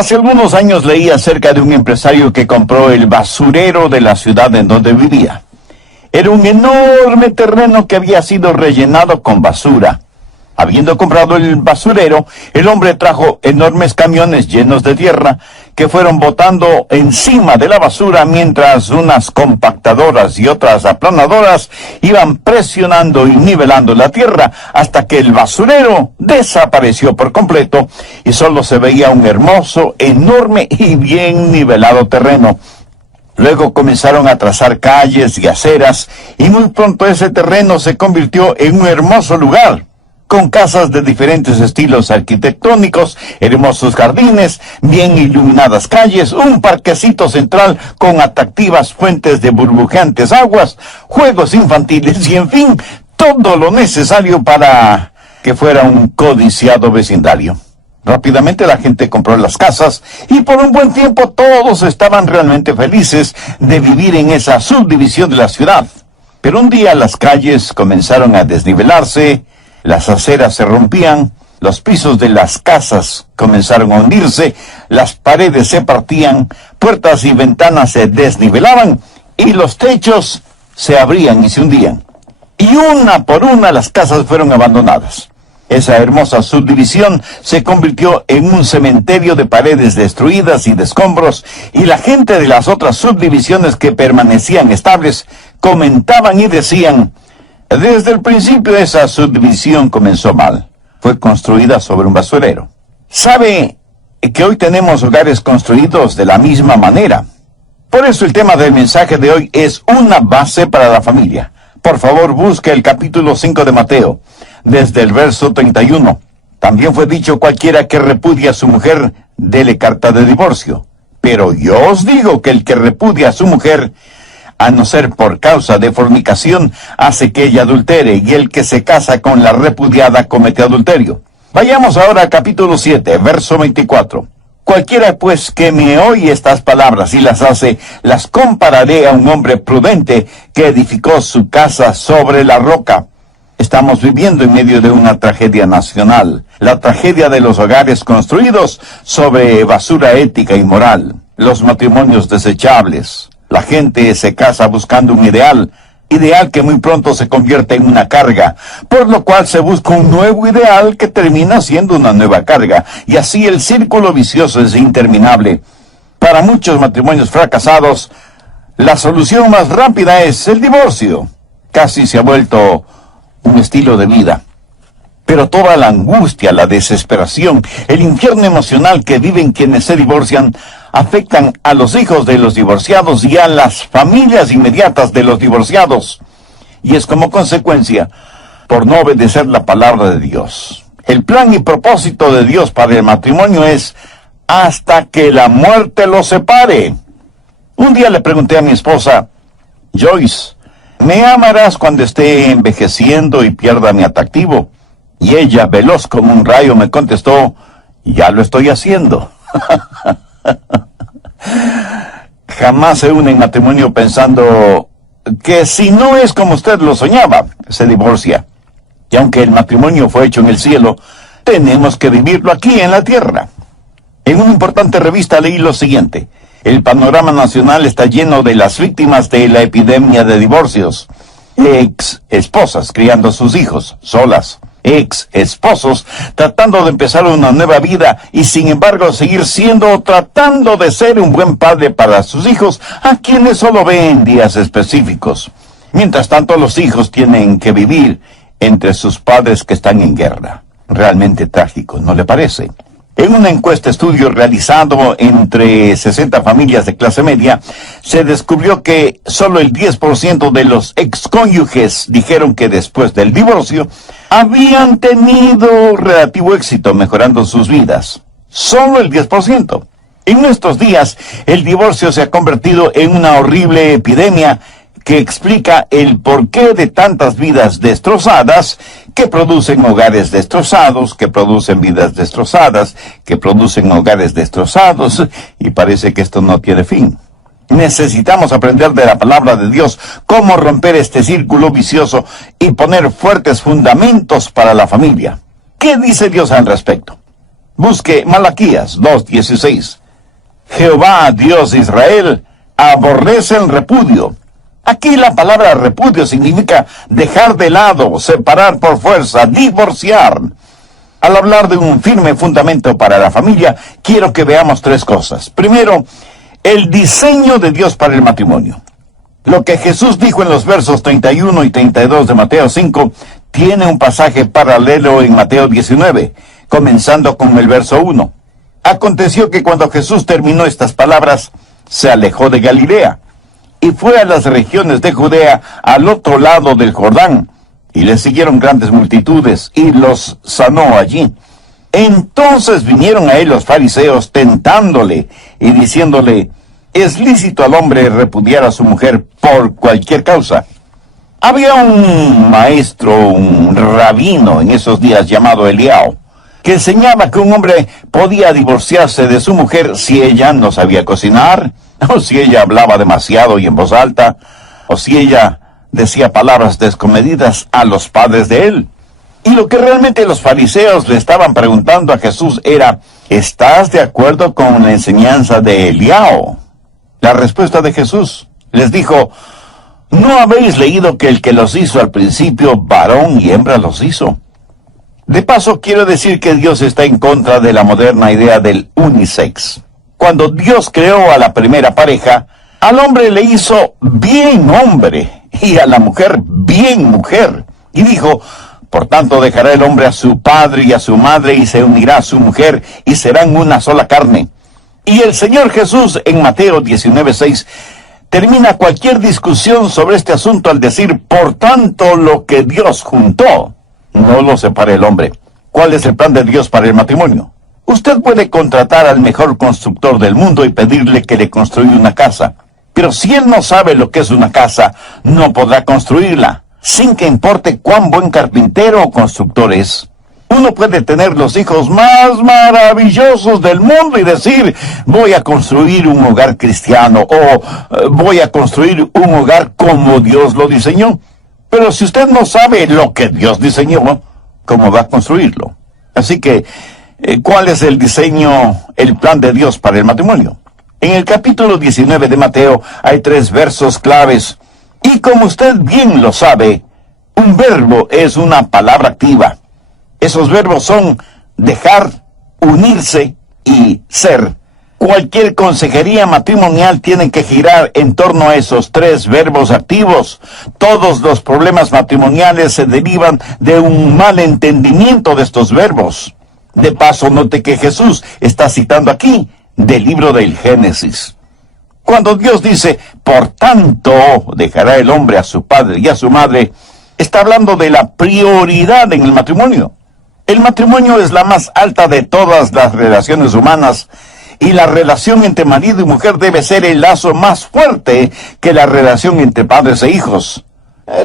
Hace algunos años leí acerca de un empresario que compró el basurero de la ciudad en donde vivía. Era un enorme terreno que había sido rellenado con basura. Habiendo comprado el basurero, el hombre trajo enormes camiones llenos de tierra que fueron botando encima de la basura mientras unas compactadoras y otras aplanadoras iban presionando y nivelando la tierra hasta que el basurero desapareció por completo y solo se veía un hermoso, enorme y bien nivelado terreno. Luego comenzaron a trazar calles y aceras y muy pronto ese terreno se convirtió en un hermoso lugar, con casas de diferentes estilos arquitectónicos, hermosos jardines, bien iluminadas calles, un parquecito central con atractivas fuentes de burbujeantes aguas, juegos infantiles y, en fin, todo lo necesario para que fuera un codiciado vecindario. Rápidamente la gente compró las casas y por un buen tiempo todos estaban realmente felices de vivir en esa subdivisión de la ciudad. Pero un día las calles comenzaron a desnivelarse, las aceras se rompían, los pisos de las casas comenzaron a hundirse, las paredes se partían, puertas y ventanas se desnivelaban y los techos se abrían y se hundían. Y una por una las casas fueron abandonadas. Esa hermosa subdivisión se convirtió en un cementerio de paredes destruidas y de escombros, y la gente de las otras subdivisiones que permanecían estables comentaban y decían: desde el principio esa subdivisión comenzó mal. Fue construida sobre un basurero. ¿Sabe que hoy tenemos hogares construidos de la misma manera? Por eso el tema del mensaje de hoy es una base para la familia. Por favor, busque el capítulo 5 de Mateo, desde el verso 31. También fue dicho: cualquiera que repudia a su mujer, dele carta de divorcio. Pero yo os digo que el que repudia a su mujer, a no ser por causa de fornicación, hace que ella adultere, y el que se casa con la repudiada comete adulterio. Vayamos ahora al capítulo 7, verso 24. Cualquiera pues que me oye estas palabras y las hace, las compararé a un hombre prudente que edificó su casa sobre la roca. Estamos viviendo en medio de una tragedia nacional, la tragedia de los hogares construidos sobre basura ética y moral, los matrimonios desechables. La gente se casa buscando un ideal que muy pronto se convierte en una carga, por lo cual se busca un nuevo ideal que termina siendo una nueva carga, y así el círculo vicioso es interminable. Para muchos matrimonios fracasados, la solución más rápida es el divorcio. Casi se ha vuelto un estilo de vida. Pero toda la angustia, la desesperación, el infierno emocional que viven quienes se divorcian, afectan a los hijos de los divorciados y a las familias inmediatas de los divorciados. Y es como consecuencia por no obedecer la palabra de Dios. El plan y propósito de Dios para el matrimonio es hasta que la muerte los separe. Un día le pregunté a mi esposa: Joyce, ¿me amarás cuando esté envejeciendo y pierda mi atractivo? Y ella, veloz como un rayo, me contestó: ya lo estoy haciendo. Jamás se une en matrimonio pensando que si no es como usted lo soñaba, se divorcia. Y aunque el matrimonio fue hecho en el cielo, tenemos que vivirlo aquí en la tierra. En una importante revista leí lo siguiente: el panorama nacional está lleno de las víctimas de la epidemia de divorcios. Ex esposas criando a sus hijos solas, ex esposos tratando de empezar una nueva vida y sin embargo seguir tratando de ser un buen padre para sus hijos, a quienes solo ven días específicos. Mientras tanto, los hijos tienen que vivir entre sus padres que están en guerra. Realmente trágico, ¿no le parece? En una encuesta estudio realizado entre 60 familias de clase media, se descubrió que solo el 10% de los excónyuges dijeron que después del divorcio habían tenido relativo éxito mejorando sus vidas. Solo el 10%. En nuestros días, el divorcio se ha convertido en una horrible epidemia que explica el porqué de tantas vidas destrozadas, que producen hogares destrozados, que producen vidas destrozadas, que producen hogares destrozados, y parece que esto no tiene fin. Necesitamos aprender de la palabra de Dios cómo romper este círculo vicioso y poner fuertes fundamentos para la familia. ¿Qué dice Dios al respecto? Busque Malaquías 2:16. Jehová, Dios de Israel, aborrece el repudio. Aquí la palabra repudio significa dejar de lado, separar por fuerza, divorciar. Al hablar de un firme fundamento para la familia, quiero que veamos tres cosas. Primero, el diseño de Dios para el matrimonio. Lo que Jesús dijo en los versos 31 y 32 de Mateo 5 tiene un pasaje paralelo en Mateo 19, comenzando con el verso 1. Aconteció que cuando Jesús terminó estas palabras, se alejó de Galilea y fue a las regiones de Judea al otro lado del Jordán, y le siguieron grandes multitudes, y los sanó allí. Entonces vinieron a él los fariseos tentándole y diciéndole: ¿es lícito al hombre repudiar a su mujer por cualquier causa? Había un maestro, un rabino en esos días llamado Eliao, que enseñaba que un hombre podía divorciarse de su mujer si ella no sabía cocinar, o si ella hablaba demasiado y en voz alta, o si ella decía palabras descomedidas a los padres de él. Y lo que realmente los fariseos le estaban preguntando a Jesús era: ¿estás de acuerdo con la enseñanza de Eliao? La respuesta de Jesús les dijo: ¿no habéis leído que el que los hizo al principio, varón y hembra los hizo? De paso, quiero decir que Dios está en contra de la moderna idea del unisex. Cuando Dios creó a la primera pareja, al hombre le hizo bien hombre y a la mujer bien mujer. Y dijo: por tanto dejará el hombre a su padre y a su madre y se unirá a su mujer y serán una sola carne. Y el Señor Jesús en Mateo 19:6 termina cualquier discusión sobre este asunto al decir: por tanto lo que Dios juntó, no lo separe el hombre. ¿Cuál es el plan de Dios para el matrimonio? Usted puede contratar al mejor constructor del mundo y pedirle que le construya una casa. Pero si él no sabe lo que es una casa, no podrá construirla, sin que importe cuán buen carpintero o constructor es. Uno puede tener los hijos más maravillosos del mundo y decir: voy a construir un hogar cristiano, o voy a construir un hogar como Dios lo diseñó. Pero si usted no sabe lo que Dios diseñó, ¿cómo va a construirlo? Así que, ¿cuál es el diseño, el plan de Dios para el matrimonio? En el capítulo 19 de Mateo hay 3 versos claves. Y como usted bien lo sabe, un verbo es una palabra activa. Esos verbos son dejar, unirse y ser. Cualquier consejería matrimonial tiene que girar en torno a esos 3 verbos activos. Todos los problemas matrimoniales se derivan de un mal entendimiento de estos verbos. De paso, note que Jesús está citando aquí del libro del Génesis. Cuando Dios dice: por tanto dejará el hombre a su padre y a su madre, está hablando de la prioridad en el matrimonio. El matrimonio es la más alta de todas las relaciones humanas, y la relación entre marido y mujer debe ser el lazo más fuerte que la relación entre padres e hijos.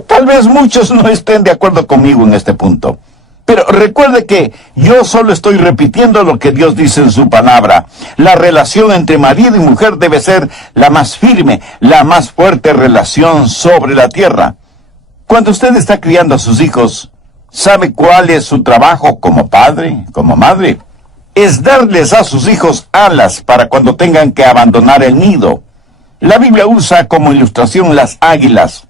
Tal vez muchos no estén de acuerdo conmigo en este punto, pero recuerde que yo solo estoy repitiendo lo que Dios dice en su palabra. La relación entre marido y mujer debe ser la más firme, la más fuerte relación sobre la tierra. Cuando usted está criando a sus hijos, ¿sabe cuál es su trabajo como padre, como madre? Es darles a sus hijos alas para cuando tengan que abandonar el nido. La Biblia usa como ilustración las águilas.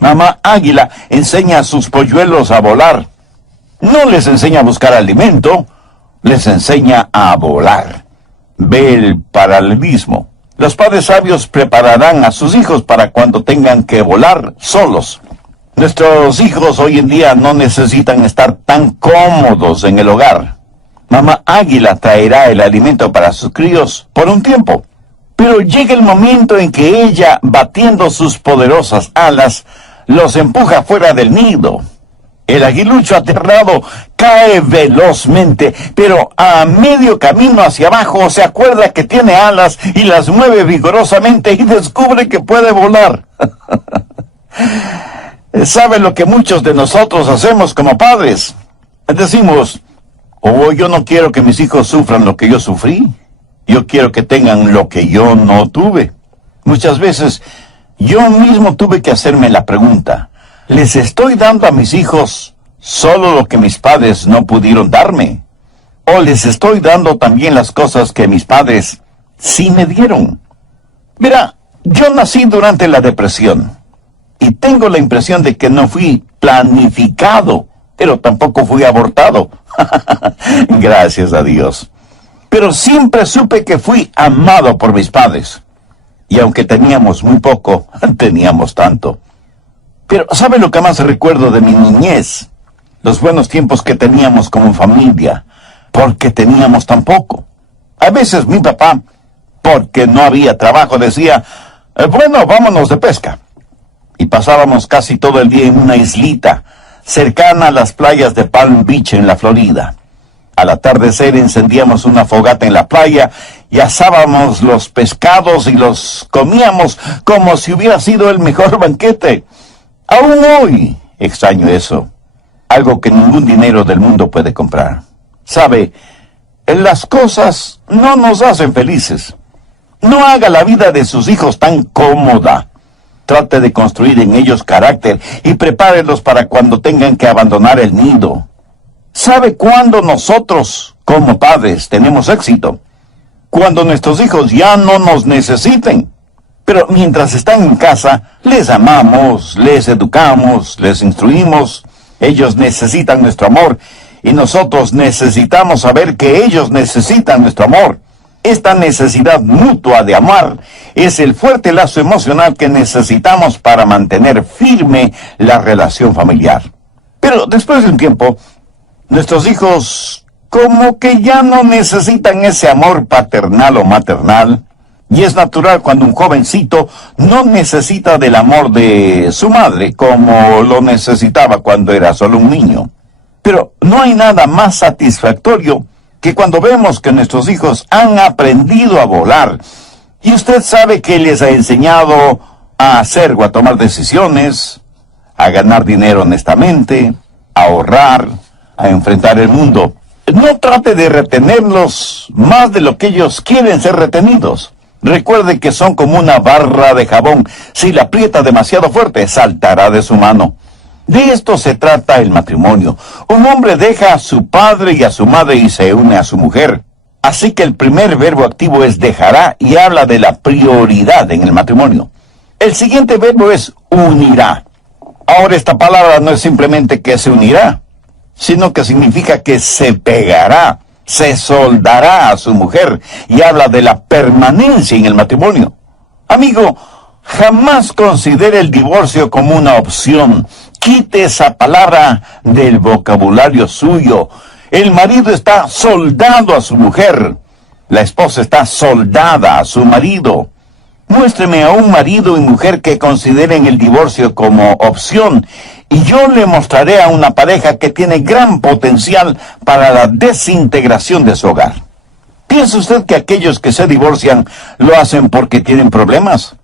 Mamá águila enseña a sus polluelos a volar. No les enseña a buscar alimento, les enseña a volar. Ve el paralelismo. Los padres sabios prepararán a sus hijos para cuando tengan que volar solos. Nuestros hijos hoy en día no necesitan estar tan cómodos en el hogar. Mamá águila traerá el alimento para sus críos por un tiempo, pero llega el momento en que ella, batiendo sus poderosas alas, los empuja fuera del nido. El aguilucho aterrado cae velozmente, pero a medio camino hacia abajo se acuerda que tiene alas y las mueve vigorosamente y descubre que puede volar. ¿Sabe lo que muchos de nosotros hacemos como padres? Decimos: oh, yo no quiero que mis hijos sufran lo que yo sufrí. Yo quiero que tengan lo que yo no tuve. Muchas veces yo mismo tuve que hacerme la pregunta: ¿les estoy dando a mis hijos solo lo que mis padres no pudieron darme? ¿O les estoy dando también las cosas que mis padres sí me dieron? Mira, yo nací durante la depresión y tengo la impresión de que no fui planificado, pero tampoco fui abortado. Gracias a Dios. Pero siempre supe que fui amado por mis padres. Y aunque teníamos muy poco, teníamos tanto. Pero ¿sabe lo que más recuerdo de mi niñez? Los buenos tiempos que teníamos como familia, porque teníamos tan poco. A veces mi papá, porque no había trabajo, decía, bueno, vámonos de pesca. Y pasábamos casi todo el día en una islita, cercana a las playas de Palm Beach en la Florida. Al atardecer encendíamos una fogata en la playa y asábamos los pescados y los comíamos como si hubiera sido el mejor banquete. Aún hoy extraño eso, algo que ningún dinero del mundo puede comprar. Sabe, las cosas no nos hacen felices. No haga la vida de sus hijos tan cómoda. Trate de construir en ellos carácter y prepárelos para cuando tengan que abandonar el nido. ¿Sabe cuándo nosotros, como padres, tenemos éxito? Cuando nuestros hijos ya no nos necesiten. Pero mientras están en casa, les amamos, les educamos, les instruimos. Ellos necesitan nuestro amor y nosotros necesitamos saber que ellos necesitan nuestro amor. Esta necesidad mutua de amar es el fuerte lazo emocional que necesitamos para mantener firme la relación familiar. Pero después de un tiempo, nuestros hijos como que ya no necesitan ese amor paternal o maternal. Y es natural cuando un jovencito no necesita del amor de su madre como lo necesitaba cuando era solo un niño. Pero no hay nada más satisfactorio que cuando vemos que nuestros hijos han aprendido a volar, y usted sabe que les ha enseñado a hacer o a tomar decisiones, a ganar dinero honestamente, a ahorrar, a enfrentar el mundo. No trate de retenerlos más de lo que ellos quieren ser retenidos. Recuerde que son como una barra de jabón. Si la aprieta demasiado fuerte, saltará de su mano. De esto se trata el matrimonio. Un hombre deja a su padre y a su madre y se une a su mujer. Así que el primer verbo activo es dejará y habla de la prioridad en el matrimonio. El siguiente verbo es unirá. Ahora esta palabra no es simplemente que se unirá, sino que significa que se pegará, se soldará a su mujer y habla de la permanencia en el matrimonio. Amigo, jamás considere el divorcio como una opción. Quite esa palabra del vocabulario suyo. El marido está soldado a su mujer. La esposa está soldada a su marido. Muéstreme a un marido y mujer que consideren el divorcio como opción, y yo le mostraré a una pareja que tiene gran potencial para la desintegración de su hogar. ¿Piensa usted que aquellos que se divorcian lo hacen porque tienen problemas?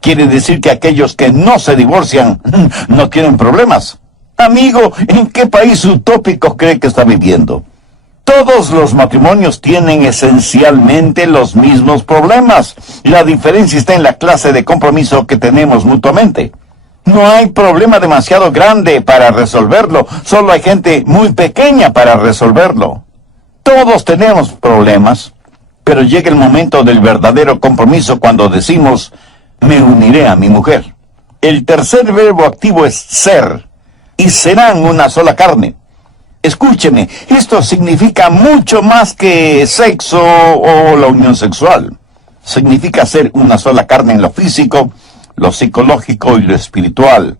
¿Quiere decir que aquellos que no se divorcian no tienen problemas? Amigo, ¿en qué país utópico cree que está viviendo? Todos los matrimonios tienen esencialmente los mismos problemas. La diferencia está en la clase de compromiso que tenemos mutuamente. No hay problema demasiado grande para resolverlo, solo hay gente muy pequeña para resolverlo. Todos tenemos problemas, pero llega el momento del verdadero compromiso cuando decimos, me uniré a mi mujer. El tercer verbo activo es ser, y serán una sola carne. Escúcheme, esto significa mucho más que sexo o la unión sexual. Significa ser una sola carne en lo físico, lo psicológico y lo espiritual.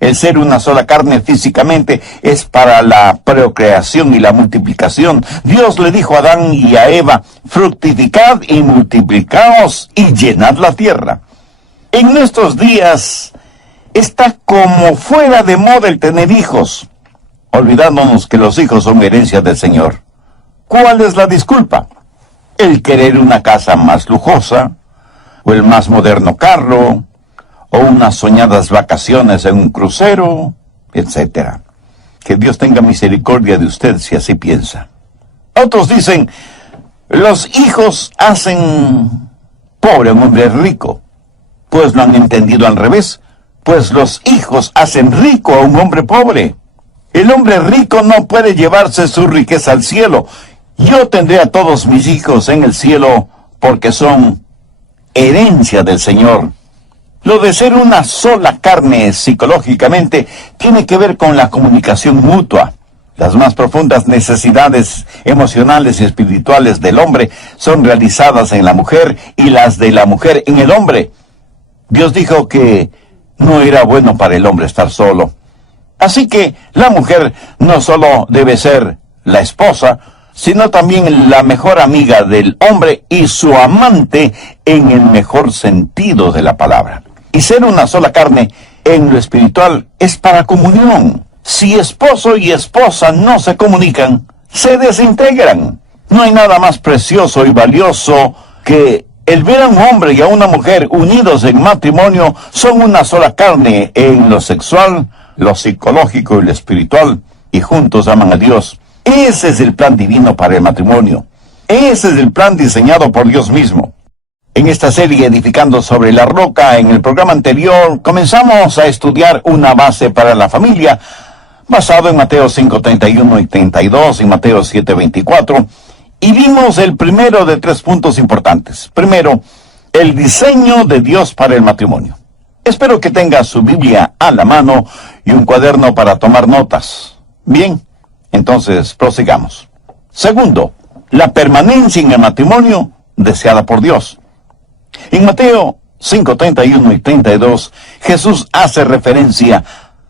El ser una sola carne físicamente es para la procreación y la multiplicación. Dios le dijo a Adán y a Eva, fructificad y multiplicaos y llenad la tierra. En nuestros días está como fuera de moda el tener hijos, olvidándonos que los hijos son herencia del Señor. ¿Cuál es la disculpa? El querer una casa más lujosa, o el más moderno carro, o unas soñadas vacaciones en un crucero, etc. Que Dios tenga misericordia de usted si así piensa. Otros dicen, los hijos hacen pobre a un hombre rico. Pues lo han entendido al revés, pues los hijos hacen rico a un hombre pobre. El hombre rico no puede llevarse su riqueza al cielo, Yo tendré a todos mis hijos en el cielo porque son herencia del Señor. Lo de ser una sola carne psicológicamente tiene que ver con la comunicación mutua. Las más profundas necesidades emocionales y espirituales del hombre son realizadas en la mujer y las de la mujer en el hombre. Dios dijo que no era bueno para el hombre estar solo. Así que la mujer no solo debe ser la esposa, sino también la mejor amiga del hombre y su amante en el mejor sentido de la palabra. Y ser una sola carne en lo espiritual es para comunión. Si esposo y esposa no se comunican, se desintegran. No hay nada más precioso y valioso que el ver a un hombre y a una mujer unidos en matrimonio. Son una sola carne en lo sexual, lo psicológico y lo espiritual, y juntos aman a Dios. Ese es el plan divino para el matrimonio. Ese es el plan diseñado por Dios mismo. En esta serie Edificando sobre la Roca, en el programa anterior, comenzamos a estudiar una base para la familia, basado en Mateo 5:31 y 32 y Mateo 7:24, y vimos el primero de 3 puntos importantes. Primero, el diseño de Dios para el matrimonio. Espero que tenga su Biblia a la mano y un cuaderno para tomar notas. Bien, entonces prosigamos. Segundo, la permanencia en el matrimonio deseada por Dios. En Mateo 5:31 y 32, Jesús hace referencia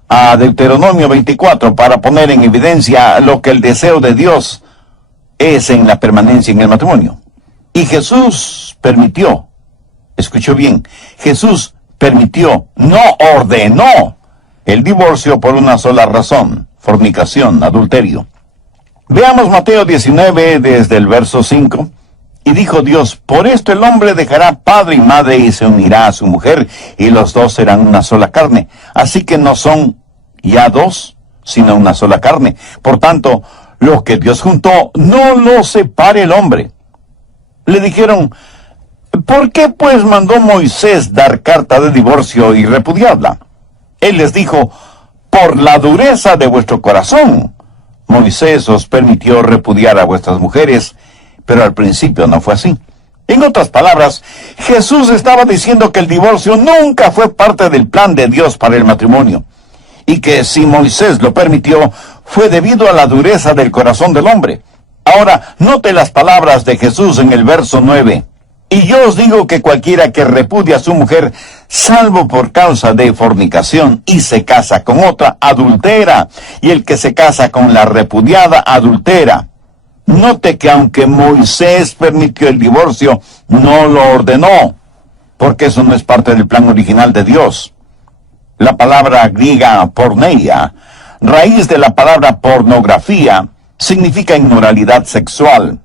a Deuteronomio 24 para poner en evidencia lo que el deseo de Dios es en la permanencia en el matrimonio. Y Jesús permitió, escuchó bien, Jesús permitió, no ordenó, el divorcio por una sola razón: fornicación, adulterio. Veamos Mateo 19 desde el verso 5. Y dijo Dios: por esto el hombre dejará padre y madre y se unirá a su mujer, y los dos serán una sola carne. Así que no son ya dos, sino una sola carne. Por tanto, lo que Dios juntó, no lo separe el hombre. Le dijeron: ¿por qué pues mandó Moisés dar carta de divorcio y repudiarla? Él les dijo: por la dureza de vuestro corazón. Moisés os permitió repudiar a vuestras mujeres, pero al principio no fue así. En otras palabras, Jesús estaba diciendo que el divorcio nunca fue parte del plan de Dios para el matrimonio, y que si Moisés lo permitió, fue debido a la dureza del corazón del hombre. Ahora, note las palabras de Jesús en el verso 9. Y yo os digo que cualquiera que repudia a su mujer, salvo por causa de fornicación, y se casa con otra, adultera, y el que se casa con la repudiada, adultera. Note que aunque Moisés permitió el divorcio, no lo ordenó, porque eso no es parte del plan original de Dios. La palabra griega porneia, raíz de la palabra pornografía, significa inmoralidad sexual.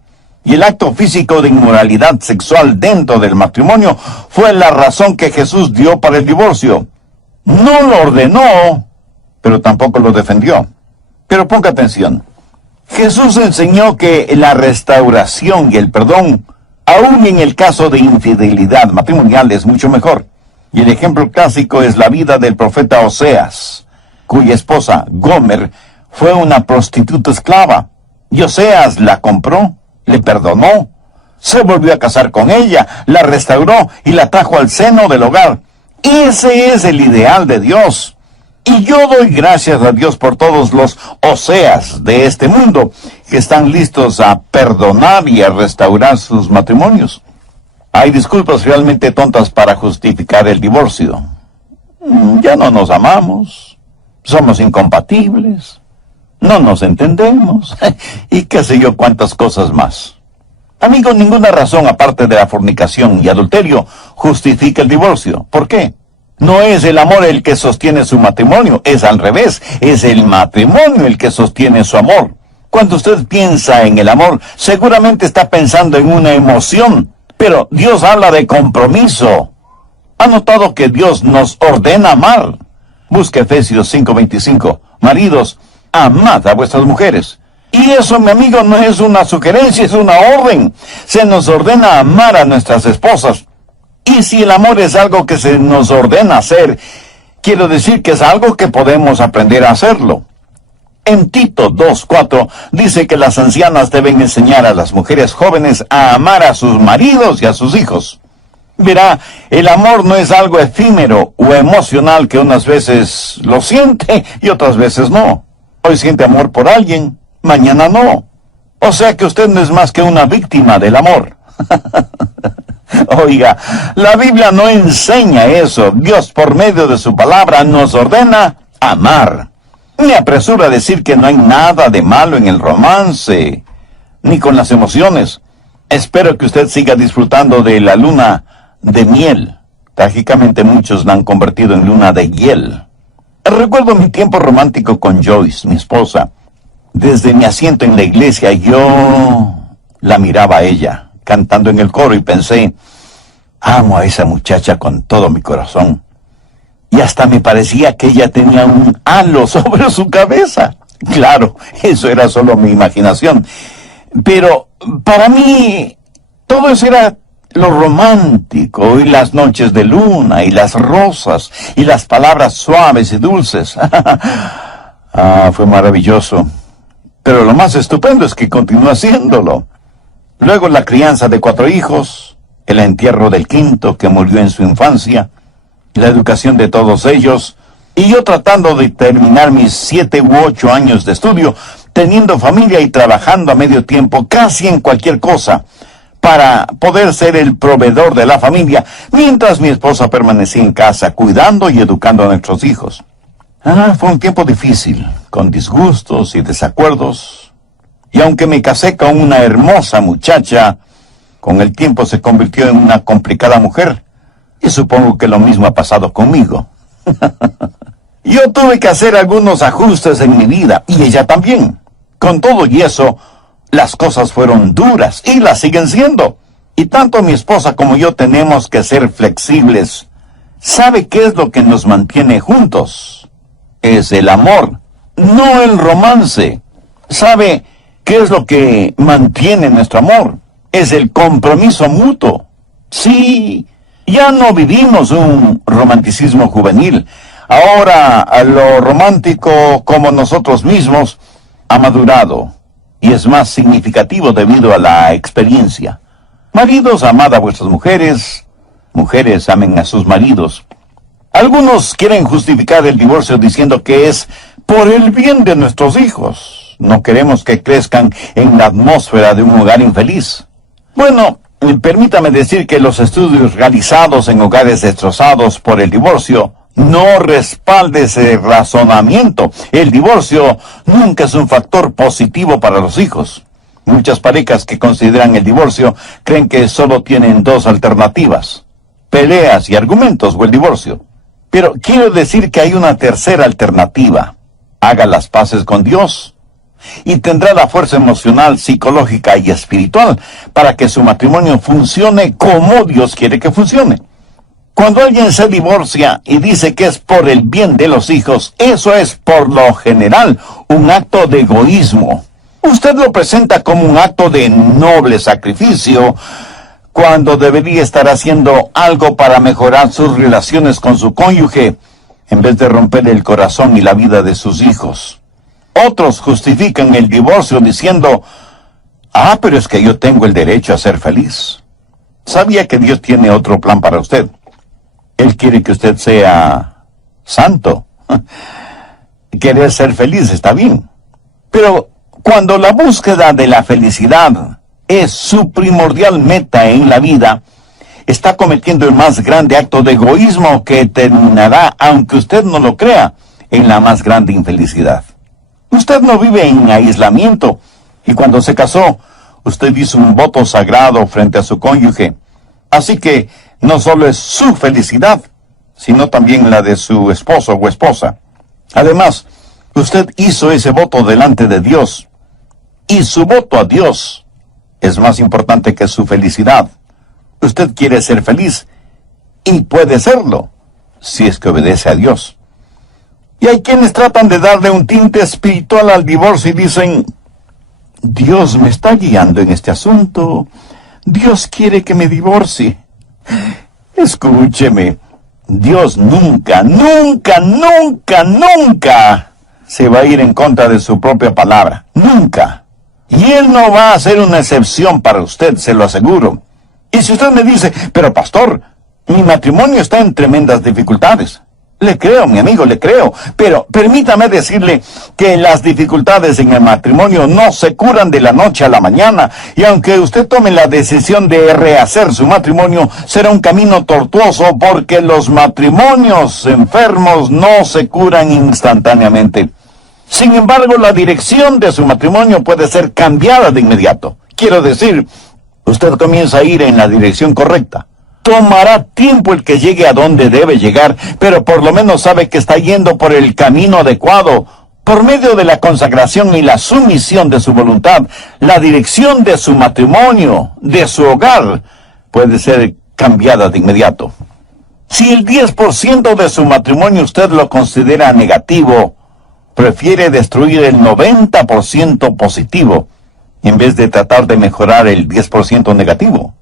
Y el acto físico de inmoralidad sexual dentro del matrimonio fue la razón que Jesús dio para el divorcio. No lo ordenó, pero tampoco lo defendió. Pero ponga atención. Jesús enseñó que la restauración y el perdón, aun en el caso de infidelidad matrimonial, es mucho mejor. Y el ejemplo clásico es la vida del profeta Oseas, cuya esposa, Gomer, fue una prostituta esclava. Y Oseas la compró, le perdonó, se volvió a casar con ella, la restauró y la trajo al seno del hogar. Ese es el ideal de Dios. Y yo doy gracias a Dios por todos los Oseas de este mundo que están listos a perdonar y a restaurar sus matrimonios. Hay disculpas realmente tontas para justificar el divorcio. Ya no nos amamos, somos incompatibles, no nos entendemos, y qué sé yo cuántas cosas más. Amigo, ninguna razón aparte de la fornicación y adulterio justifica el divorcio. ¿Por qué? No es el amor el que sostiene su matrimonio, es al revés, es el matrimonio el que sostiene su amor. Cuando usted piensa en el amor, seguramente está pensando en una emoción, pero Dios habla de compromiso. ¿Ha notado que Dios nos ordena amar? Busca Efesios 5:25. Maridos, amad a vuestras mujeres. Y eso, mi amigo, no es una sugerencia, es una orden. Se nos ordena amar a nuestras esposas. Y si el amor es algo que se nos ordena hacer, quiero decir que es algo que podemos aprender a hacerlo. En Tito 2:4 dice que las ancianas deben enseñar a las mujeres jóvenes a amar a sus maridos y a sus hijos. Verá, el amor no es algo efímero o emocional que unas veces lo siente y otras veces no. Hoy siente amor por alguien, mañana no. O sea que usted no es más que una víctima del amor. Oiga, la Biblia no enseña eso. Dios, por medio de su palabra, nos ordena amar. Me apresuro a decir que no hay nada de malo en el romance, ni con las emociones. Espero que usted siga disfrutando de la luna de miel. Trágicamente muchos la han convertido en luna de hiel. Recuerdo mi tiempo romántico con Joyce, mi esposa. Desde mi asiento en la iglesia yo la miraba a ella, cantando en el coro, y pensé, amo a esa muchacha con todo mi corazón. Y hasta me parecía que ella tenía un halo sobre su cabeza. Claro, eso era solo mi imaginación. Pero para mí, todo eso era lo romántico, y las noches de luna, y las rosas, y las palabras suaves y dulces. Fue maravilloso. Pero lo más estupendo es que continúa haciéndolo. Luego la crianza de 4 hijos, el entierro del quinto que murió en su infancia, la educación de todos ellos, y yo tratando de terminar mis 7 u 8 años de estudio, teniendo familia y trabajando a medio tiempo casi en cualquier cosa, para poder ser el proveedor de la familia, mientras mi esposa permanecía en casa cuidando y educando a nuestros hijos. Fue un tiempo difícil, con disgustos y desacuerdos, y aunque me casé con una hermosa muchacha, con el tiempo se convirtió en una complicada mujer. Y supongo que lo mismo ha pasado conmigo. Yo tuve que hacer algunos ajustes en mi vida, y ella también. Con todo y eso, las cosas fueron duras, y las siguen siendo. Y tanto mi esposa como yo tenemos que ser flexibles. ¿Sabe qué es lo que nos mantiene juntos? Es el amor, no el romance. ¿Sabe qué es lo que mantiene nuestro amor? Es el compromiso mutuo. Sí. Ya no vivimos un romanticismo juvenil. Ahora lo romántico, como nosotros mismos, ha madurado y es más significativo debido a la experiencia. Maridos, amad a vuestras mujeres. Mujeres, amen a sus maridos. Algunos quieren justificar el divorcio diciendo que es por el bien de nuestros hijos. No queremos que crezcan en la atmósfera de un hogar infeliz. Bueno, permítame decir que los estudios realizados en hogares destrozados por el divorcio no respaldan ese razonamiento. El divorcio nunca es un factor positivo para los hijos. Muchas parejas que consideran el divorcio creen que solo tienen 2 alternativas: peleas y argumentos o el divorcio. Pero quiero decir que hay una tercera alternativa: haga las paces con Dios, y tendrá la fuerza emocional, psicológica y espiritual para que su matrimonio funcione como Dios quiere que funcione. Cuando alguien se divorcia y dice que es por el bien de los hijos, eso es por lo general un acto de egoísmo. Usted lo presenta como un acto de noble sacrificio, cuando debería estar haciendo algo para mejorar sus relaciones con su cónyuge, en vez de romper el corazón y la vida de sus hijos. Otros justifican el divorcio diciendo, pero es que yo tengo el derecho a ser feliz. ¿Sabía que Dios tiene otro plan para usted? Él quiere que usted sea santo. Querer ser feliz está bien. Pero cuando la búsqueda de la felicidad es su primordial meta en la vida, está cometiendo el más grande acto de egoísmo que terminará, aunque usted no lo crea, en la más grande infelicidad. Usted no vive en aislamiento, y cuando se casó, usted hizo un voto sagrado frente a su cónyuge. Así que no solo es su felicidad, sino también la de su esposo o esposa. Además, usted hizo ese voto delante de Dios, y su voto a Dios es más importante que su felicidad. Usted quiere ser feliz, y puede serlo, si es que obedece a Dios. Y hay quienes tratan de darle un tinte espiritual al divorcio y dicen, Dios me está guiando en este asunto, Dios quiere que me divorcie. Escúcheme, Dios nunca, nunca, nunca, nunca se va a ir en contra de su propia palabra. Nunca. Y Él no va a hacer una excepción para usted, se lo aseguro. Y si usted me dice, pero pastor, mi matrimonio está en tremendas dificultades. Le creo, mi amigo, le creo. Pero permítame decirle que las dificultades en el matrimonio no se curan de la noche a la mañana. Y aunque usted tome la decisión de rehacer su matrimonio, será un camino tortuoso porque los matrimonios enfermos no se curan instantáneamente. Sin embargo, la dirección de su matrimonio puede ser cambiada de inmediato. Quiero decir, usted comienza a ir en la dirección correcta. Tomará tiempo el que llegue a donde debe llegar, pero por lo menos sabe que está yendo por el camino adecuado. Por medio de la consagración y la sumisión de su voluntad, la dirección de su matrimonio, de su hogar, puede ser cambiada de inmediato. Si el 10% de su matrimonio usted lo considera negativo, prefiere destruir el 90% positivo, en vez de tratar de mejorar el 10% negativo.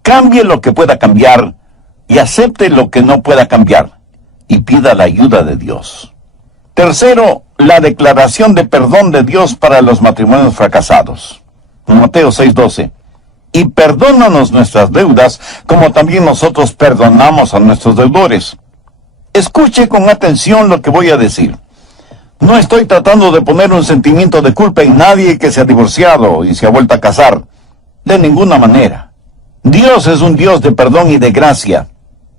Cambie lo que pueda cambiar y acepte lo que no pueda cambiar y pida la ayuda de Dios. Tercero, la declaración de perdón de Dios para los matrimonios fracasados. Mateo 6:12. Y perdónanos nuestras deudas, como también nosotros perdonamos a nuestros deudores. Escuche con atención lo que voy a decir. No estoy tratando de poner un sentimiento de culpa en nadie que se ha divorciado y se ha vuelto a casar. De ninguna manera. Dios es un Dios de perdón y de gracia.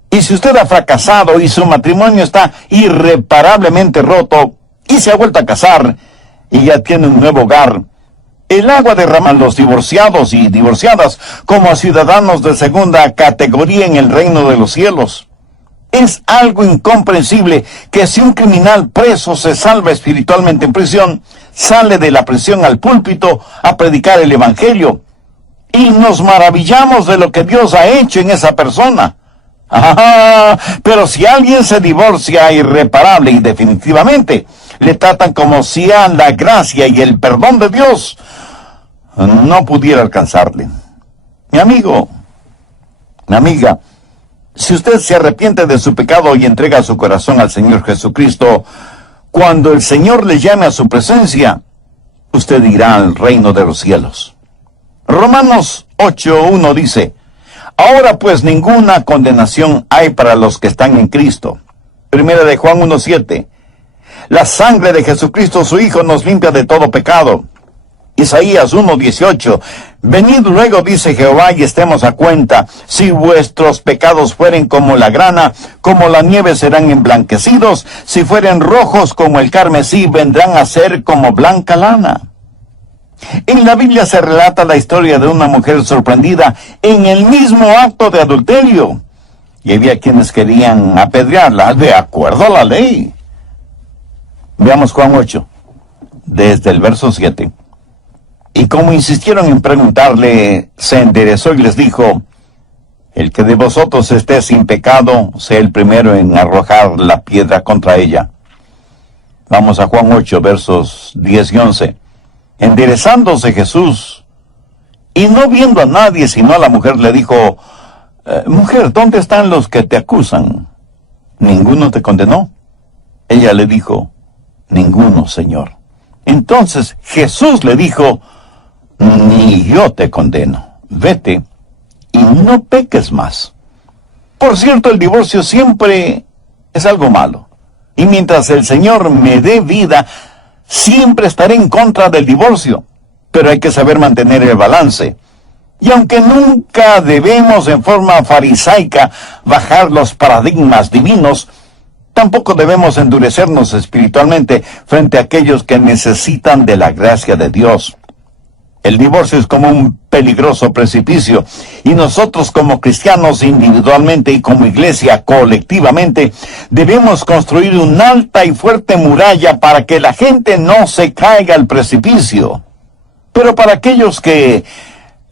Y si usted ha fracasado y su matrimonio está irreparablemente roto y se ha vuelto a casar y ya tiene un nuevo hogar, el agua derrama a los divorciados y divorciadas como a ciudadanos de segunda categoría en el reino de los cielos. Es algo incomprensible que si un criminal preso se salva espiritualmente en prisión, sale de la prisión al púlpito a predicar el evangelio. Y nos maravillamos de lo que Dios ha hecho en esa persona. Pero si alguien se divorcia irreparable y definitivamente, le tratan como si a la gracia y el perdón de Dios no pudiera alcanzarle. Mi amigo, mi amiga, si usted se arrepiente de su pecado y entrega su corazón al Señor Jesucristo, cuando el Señor le llame a su presencia, usted irá al reino de los cielos. Romanos 8:1 dice, ahora pues ninguna condenación hay para los que están en Cristo. Primera de Juan 1:7, la sangre de Jesucristo su Hijo nos limpia de todo pecado. Isaías 1:18, venid luego, dice Jehová, y estemos a cuenta. Si vuestros pecados fueren como la grana, como la nieve serán emblanquecidos. Si fueren rojos como el carmesí, vendrán a ser como blanca lana. En la Biblia se relata la historia de una mujer sorprendida en el mismo acto de adulterio. Y había quienes querían apedrearla de acuerdo a la ley. Veamos Juan 8, desde el verso 7. Y como insistieron en preguntarle, se enderezó y les dijo, el que de vosotros esté sin pecado, sea el primero en arrojar la piedra contra ella. Vamos a Juan 8, versos 10 y 11. Enderezándose Jesús, y no viendo a nadie sino a la mujer, le dijo, mujer, ¿dónde están los que te acusan? ¿Ninguno te condenó? Ella le dijo, ninguno, Señor. Entonces Jesús le dijo, ni yo te condeno. Vete y no peques más. Por cierto, el divorcio siempre es algo malo. Y mientras el Señor me dé vida, siempre estaré en contra del divorcio. Pero hay que saber mantener el balance. Y aunque nunca debemos en forma farisaica bajar los paradigmas divinos, tampoco debemos endurecernos espiritualmente frente a aquellos que necesitan de la gracia de Dios. El divorcio es como un peligroso precipicio, y nosotros como cristianos individualmente y como iglesia colectivamente debemos construir una alta y fuerte muralla para que la gente no se caiga al precipicio. Pero para aquellos que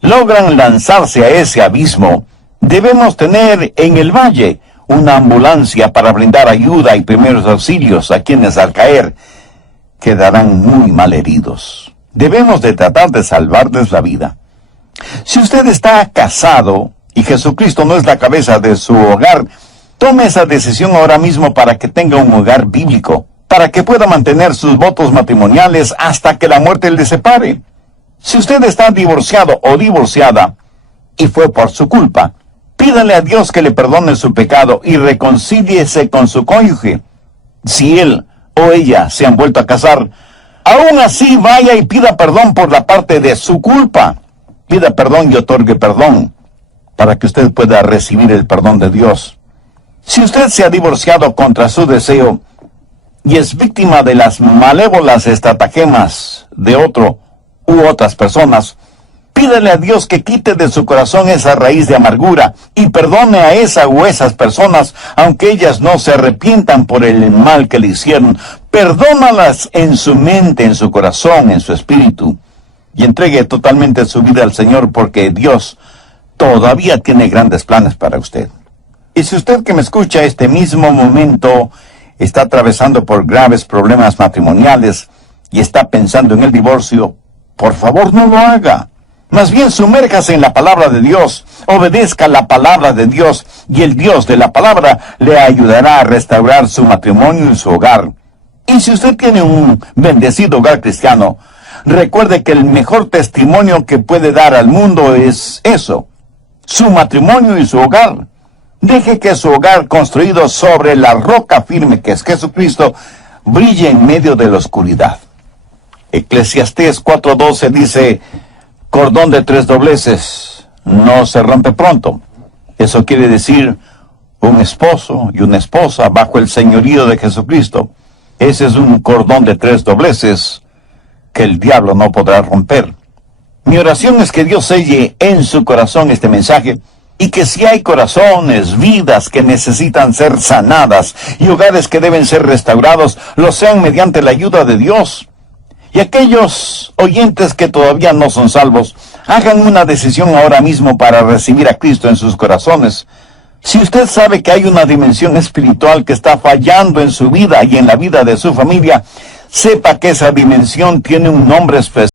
logran lanzarse a ese abismo, debemos tener en el valle una ambulancia para brindar ayuda y primeros auxilios a quienes al caer quedarán muy mal heridos. Debemos de tratar de salvarles la vida. Si usted está casado y Jesucristo no es la cabeza de su hogar, tome esa decisión ahora mismo para que tenga un hogar bíblico, para que pueda mantener sus votos matrimoniales hasta que la muerte le separe. Si usted está divorciado o divorciada y fue por su culpa, pídale a Dios que le perdone su pecado y reconcíliese con su cónyuge. Si él o ella se han vuelto a casar, aún así vaya y pida perdón por la parte de su culpa. Pida perdón y otorgue perdón para que usted pueda recibir el perdón de Dios. Si usted se ha divorciado contra su deseo y es víctima de las malévolas estratagemas de otro u otras personas, pídele a Dios que quite de su corazón esa raíz de amargura y perdone a esa o esas personas, aunque ellas no se arrepientan por el mal que le hicieron. Perdónalas en su mente, en su corazón, en su espíritu, y entregue totalmente su vida al Señor, porque Dios todavía tiene grandes planes para usted. Y si usted que me escucha este mismo momento está atravesando por graves problemas matrimoniales y está pensando en el divorcio, por favor no lo haga. Más bien sumérjase en la palabra de Dios, obedezca la palabra de Dios, y el Dios de la palabra le ayudará a restaurar su matrimonio y su hogar. Y si usted tiene un bendecido hogar cristiano, recuerde que el mejor testimonio que puede dar al mundo es eso, su matrimonio y su hogar. Deje que su hogar, construido sobre la roca firme que es Jesucristo, brille en medio de la oscuridad. Eclesiastés 4:12 dice: cordón de 3 dobleces no se rompe pronto. Eso quiere decir un esposo y una esposa bajo el señorío de Jesucristo. Ese es un cordón de 3 dobleces que el diablo no podrá romper. Mi oración es que Dios selle en su corazón este mensaje, y que si hay corazones, vidas que necesitan ser sanadas y hogares que deben ser restaurados, lo sean mediante la ayuda de Dios. Y aquellos oyentes que todavía no son salvos, hagan una decisión ahora mismo para recibir a Cristo en sus corazones. Si usted sabe que hay una dimensión espiritual que está fallando en su vida y en la vida de su familia, sepa que esa dimensión tiene un nombre especial.